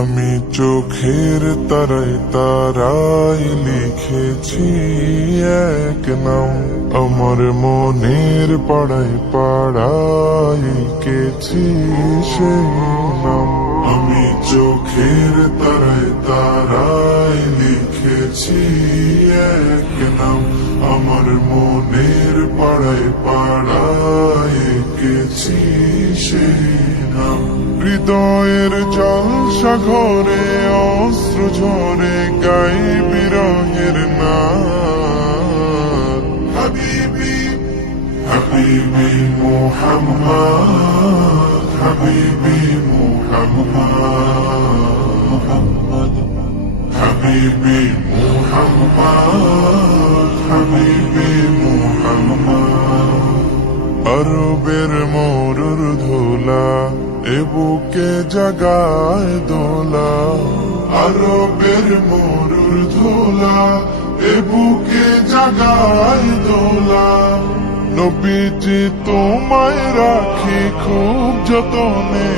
আমি চোখের তারায় তারাই লিখেছি এক নাম, আমার মনের পাড়ায় পাড়ায় কেছি সেই নাম। আমি চোখের তারায় তারাই লিখেছি এক নাম, আমার মনের পাড়ায় পাড়ায় কেছি সেই নাম। হৃদয়ের জল সাগরে অস্ত্র ঝরে গাই বিরহের নাম। হাবিবি হাবিবি মুহাম্মদ, হাবিবি মুহাম্মদ, হাবিবি মুহাম্মদ, হাবিবি মুহাম্মদ। আরবের মরুর ধুলা এ বুকে জাগায় দোলা, আরবের মরুর ধুলা এ বুকে জাগায় দোলা। নবীজি তোমায় রাখি খুব যতনে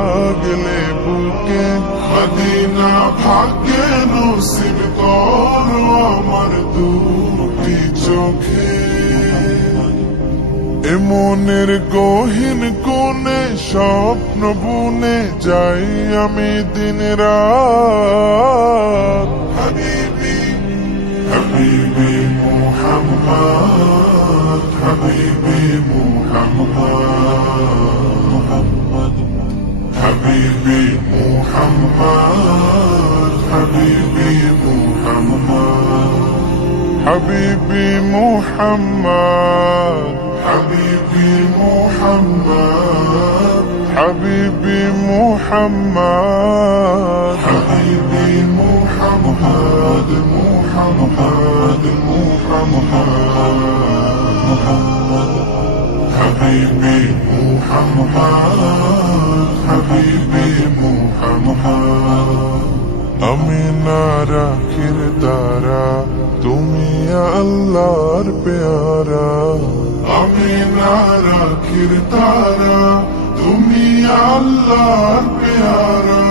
আগলে বুকে, মদিনা ভাগ্যে নসিব করো আমার দুটি চোখে। এমনের গহীন কোণে স্বপ্ন বুনে যাই আমি দিন রাত। হাবিবি হাবিবি মুহাম্মদ, হাবিবি মুহাম্মদ, হাবিবি মুহাম্মদ, হাবিবি মুহাম্মদ, হাবিবি মুহাম্মদ, হাবিবি মুহাম্মদ, হাবিবি মুহাম্মদ, হাবিবি মুহাম্মদ, মুহাম্মদ, মুহাম্মদ, হাবিবি মুহাম্মদ, হাবিবি মুহাম্মদ। আমি না রাখির তারা, তুমি আল্লাহর পেয়ারা। আমি না রাখির তারা, তুমি আল্লাহর পেয়ারা।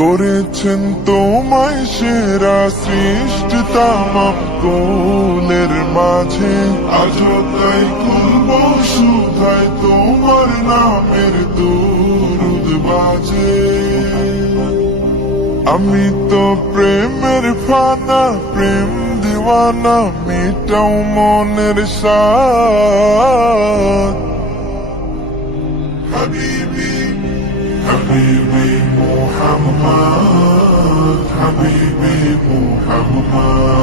করেছেন তোমায় সেরা সৃষ্টি তামাম কোলের মাঝে, আজও তাই খুলব শুধায় তোমার নামের দুরুদ বাজে। আমি তো প্রেমের ফানা, প্রেম দিওয়ানা, মিটাও মনের সাথ। হাবিবি হাবিবি মুহাম্মদ, হাবিবি মুহাম্মদ,